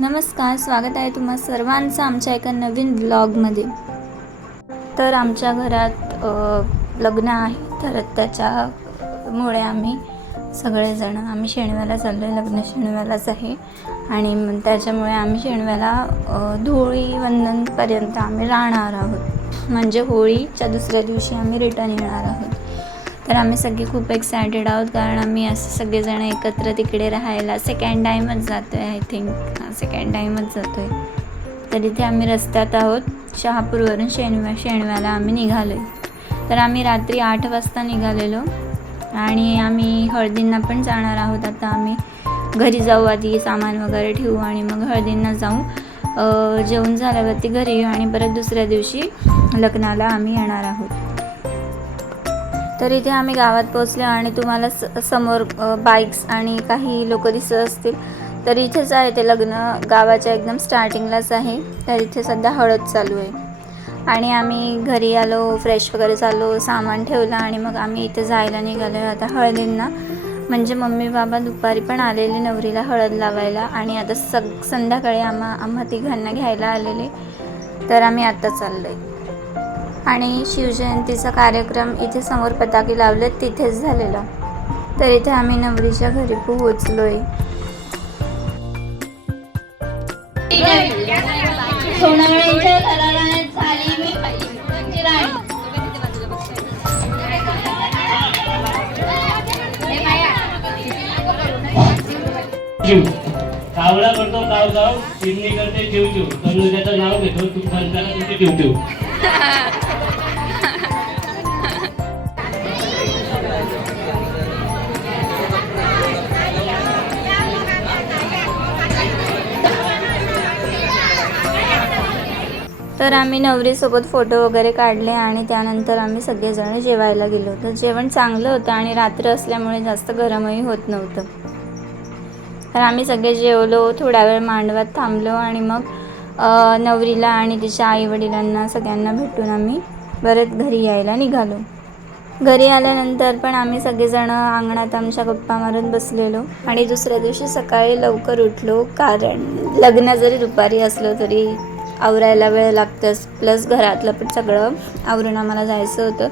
नमस्कार, स्वागत आहे तुम्हा सर्वांचं आमच्या एका नवीन व्लॉगमध्ये. तर आमच्या घरात लग्न आहे, तर त्याच्यामुळे आम्ही सगळेजण शेणव्याला चाललो आहे. लग्न शेणव्यालाच आहे आणि त्याच्यामुळे आम्ही शेणव्याला धुळीवंदनपर्यंत आम्ही राहणार आहोत. म्हणजे होळीच्या दुसऱ्या दिवशी आम्ही रिटर्न येणार आहोत. तर आम्ही सगळे खूप एक्सायटेड आहोत, कारण आम्ही असे सगळेजण एकत्र तिकडे राहायला सेकंड टाईमच जातो आहे. आय थिंक सेकंड टाईमच जातो आहे. तर इथे आम्ही रस्त्यात आहोत. शहापूरवरून शेणव्याला आम्ही निघालो आहे. तर आम्ही रात्री 8 वाजता निघालेलो आणि आम्ही हळदींना पण जाणार आहोत. आता आम्ही घरी जाऊ, आधी सामान वगैरे ठेवू आणि मग हळदींना जाऊ. जेवण झाल्यावरती घरी येऊ आणि परत दुसऱ्या दिवशी लग्नाला आम्ही येणार आहोत. तर इथे आम्ही गावात पोहोचलो आणि तुम्हाला समोर बाईक्स आणि काही लोक दिसत असतील. तर इथेच आहे ते लग्न, गावाच्या एकदम स्टार्टिंगलाच आहे. तर इथे सध्या हळद चालू आहे आणि आम्ही घरी आलो, फ्रेश वगैरे झालो, सामान ठेवलं आणि मग आम्ही इथे जायला निघालो आता हळदींना. म्हणजे मम्मी बाबा दुपारी पण आलेले नवरीला हळद लावायला आणि आता संध्याकाळी आम्हा तिघांना घ्यायला आलेले. तर आम्ही आता चाललो आहे आणि शिवजयंतीचा कार्यक्रम इथे समोर पताके लावलेत तिथेच झालेला. तर इथे आम्ही नवरीच्या घरी पोहोचलो आहे. कावळा करतो काव काव, चिमणी करते चिव चिव, तनुजाचं नाव घेतो तू खर्चाला तुझी टिव टिव. तर आम्ही नवरीसोबत फोटो वगैरे काढले आणि त्यानंतर आम्ही सगळेजण जेवायला गेलो. तर जेवण चांगलं होतं आणि रात्र असल्यामुळे जास्त गरमही होत नव्हतं. तर आम्ही सगळे जेवलो, थोडा वेळ मांडवात थांबलो आणि मग नवरीला आणि तिच्या आईवडिलांना सगळ्यांना भेटून आम्ही परत घरी यायला निघालो. घरी आल्यानंतर पण आम्ही सगळेजण अंगणात आमच्या गप्पा मारत बसलेलो आणि दुसऱ्या दिवशी सकाळी लवकर उठलो, कारण लग्न जरी दुपारी असलं तरी आवरायला वेळ लागतंच, प्लस घरातलं पण सगळं आवरून आम्हाला जायचं होतं.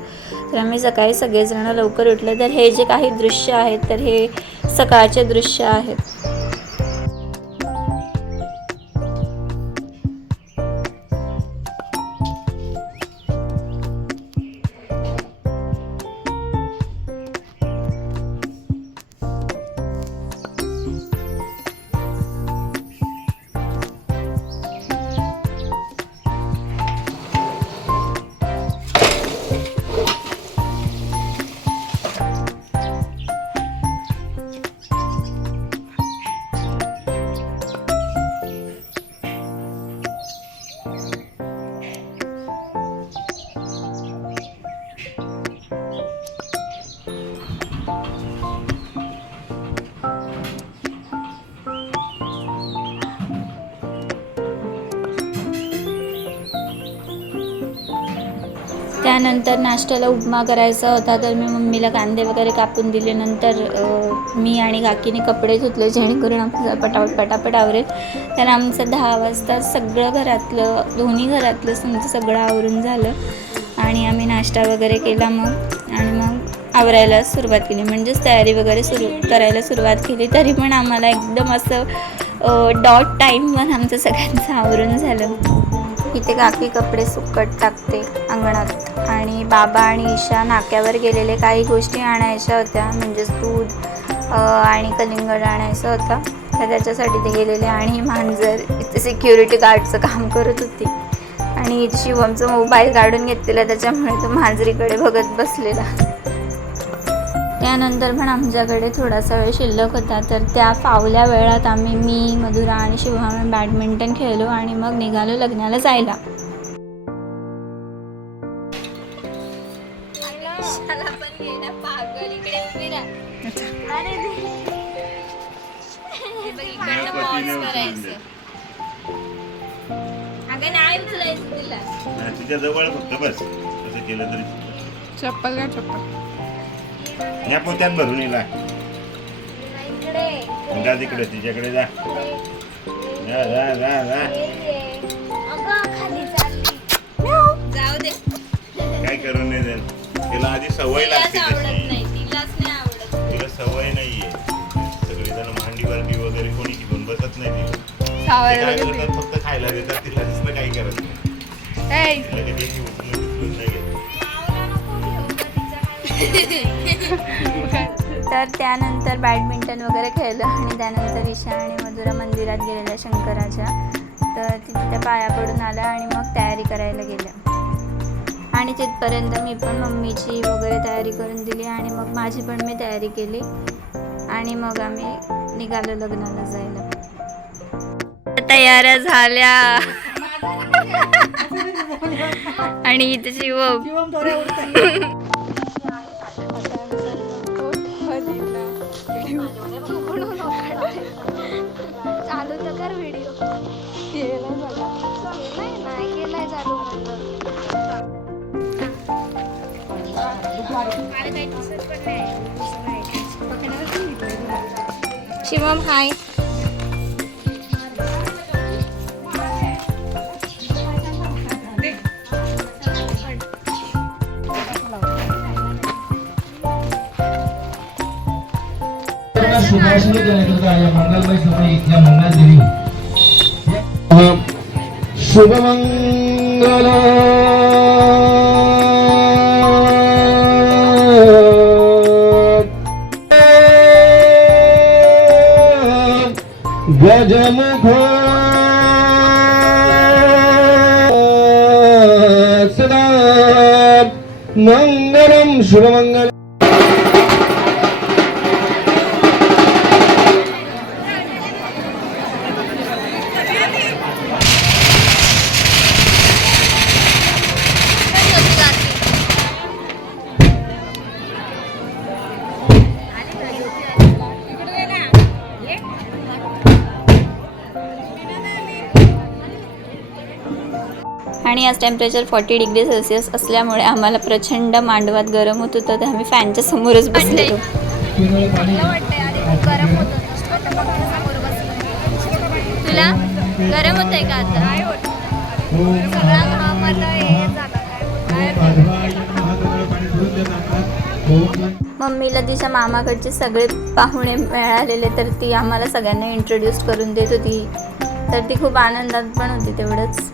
तर आम्ही सकाळी सगळेजण लवकर उठले. तर हे जे काही दृश्य आहेत तर हे सकाळचे दृश्य आहेत. त्यानंतर नाश्त्याला उपमा करायचा होता, तर मी मम्मीला कांदे वगैरे कापून दिले. नंतर मी आणि काकीने कपडे धुतले जेणेकरून आमचं पटापट आवरेल. तर आमचं 10 वाजता सगळं घरातलं, दोन्ही घरातलं सगळं आवरून झालं आणि आम्ही नाश्ता वगैरे केला आणि मग आवरायला सुरुवात केली, म्हणजेच तयारी वगैरे करायला सुरुवात केली. तरी पण आम्हाला एकदम असं डॉट टाईमवर आमचं सगळ्यांचं आवरून झालं. इथे काकी कपडे सुकट टाकते अंगणात आणि बाबा आणि ईशा नाक्यावर गेलेले, काही गोष्टी आणायच्या होत्या, म्हणजेच दूध आणि कलिंगड आणायचं होतं. तर त्याच्यासाठी ते गेलेले आणि मांजर इथे सिक्युरिटी गार्डचं काम करत होती आणि शिवमचं मोबाईल काढून घेतलेला, त्याच्यामुळे तो मांजरीकडे बघत बसलेला. त्यानंतर पण आमच्याकडे थोडासा वेळ शिल्लक होता, तर त्या फावल्या वेळात मी, मधुरा आणि शिवम बॅडमिंटन खेळलो आणि मग निघालो लग्नाला जायला. तुझ्या जवळ फक्त बस असं केलं तरी. चप्पल का चप्पल या पोत्यात भरून येला जा तिकडे, तिच्याकडे जा. जा, जा, जा, जा. जाऊ दे. काय करून नाही देत. तिला आधी सवय लागते तशी. तिलाच नाही आवडत. तिला सवय नाहीये. सगळेजण भांडी वारडी वगैरे कोणी घेऊन बसत नाही तिला. ते काय करतात फक्त खायला देतात तिला दुसरं काही करत नाही. तिला कधी अशी उचलून नाही घेत. तर त्यानंतर बॅडमिंटन वगैरे खेळलं आणि त्यानंतर ईशा आणि मधुरा मंदिरात गेलेल्या शंकराच्या. तर तिथे त्या पाया पडून आल्या आणि मग तयारी करायला गेल्या आणि तिथपर्यंत मी पण मम्मीची वगैरे तयारी करून दिली आणि मग माझी पण मी तयारी केली आणि मग आम्ही निघालो लग्नाला जायला. तयार झाल्या आणि इथे शिवम चालू तर कर व्हिडिओ. नाही केलाय चालू. शिवम हाय. शुभाशय करण्याकरता या मंगलमय समय इथल्या मंगलदेवी शुभमंगल गजमुख सदा मंगलम शुभमंगल. आणि आज टेम्परेचर 40 डिग्री सेल्सिअस असल्यामुळे आम्हाला प्रचंड मांडवात गरम होत होतं. तर आम्ही फॅनच्या समोरच बसलेलो. तुला गरम होत आहे का आता? मम्मीला तिच्या मामाकडचे सगळे पाहुणे मिळालेले तर ती आम्हाला सगळ्यांना इंट्रोड्यूस करून देत होती. तर ती खूप आनंदात पण होती तेवढंच.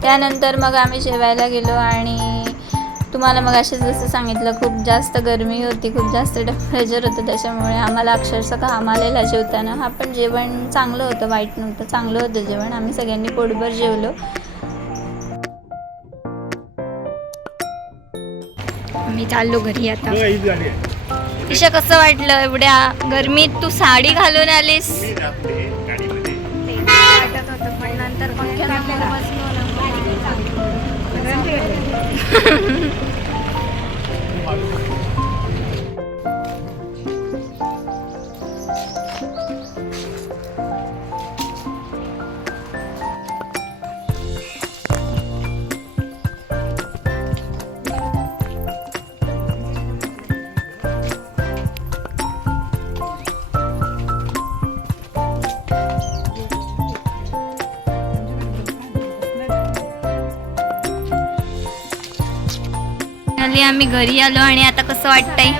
त्यानंतर मग आम्ही जेवायला गेलो आणि तुम्हाला मग असेच जसं सांगितलं खूप जास्त गरमी होती, खूप जास्त टेम्परेचर होतं. त्याच्यामुळे आम्हाला अक्षरशः घाम आलेला जेवताना. हा पण जेवण चांगलं होतं, वाईट नव्हतं, चांगलं होतं जेवण. आम्ही सगळ्यांनी पोटभर जेवलो. आम्ही चाललो घरी आता. ईशा कसं वाटलं एवढ्या गरमीत तू साडी घालून आलीस? वाटत होतं पण नंतर पंख्यासमोर बसलो ना. आम्ही घरी आलो आणि आता कसं वाटतंय?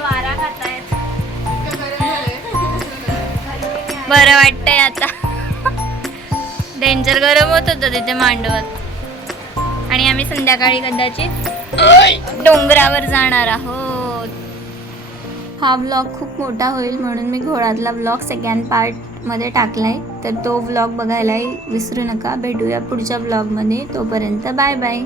बरं वाटतंय आता. डेंजर गरम होत होतं तिथे मांडवात. आणि आम्ही संध्याकाळी कदाचित डोंगरावर जाणार आहोत. हा व्लॉग खूप मोठा होईल म्हणून मी घोडातला व्लॉग सेकंड पार्टमध्ये टाकलाय. तर तो व्लॉग बघायलाही विसरू नका. भेटूया पुढच्या व्लॉगमध्ये. तोपर्यंत बाय बाय.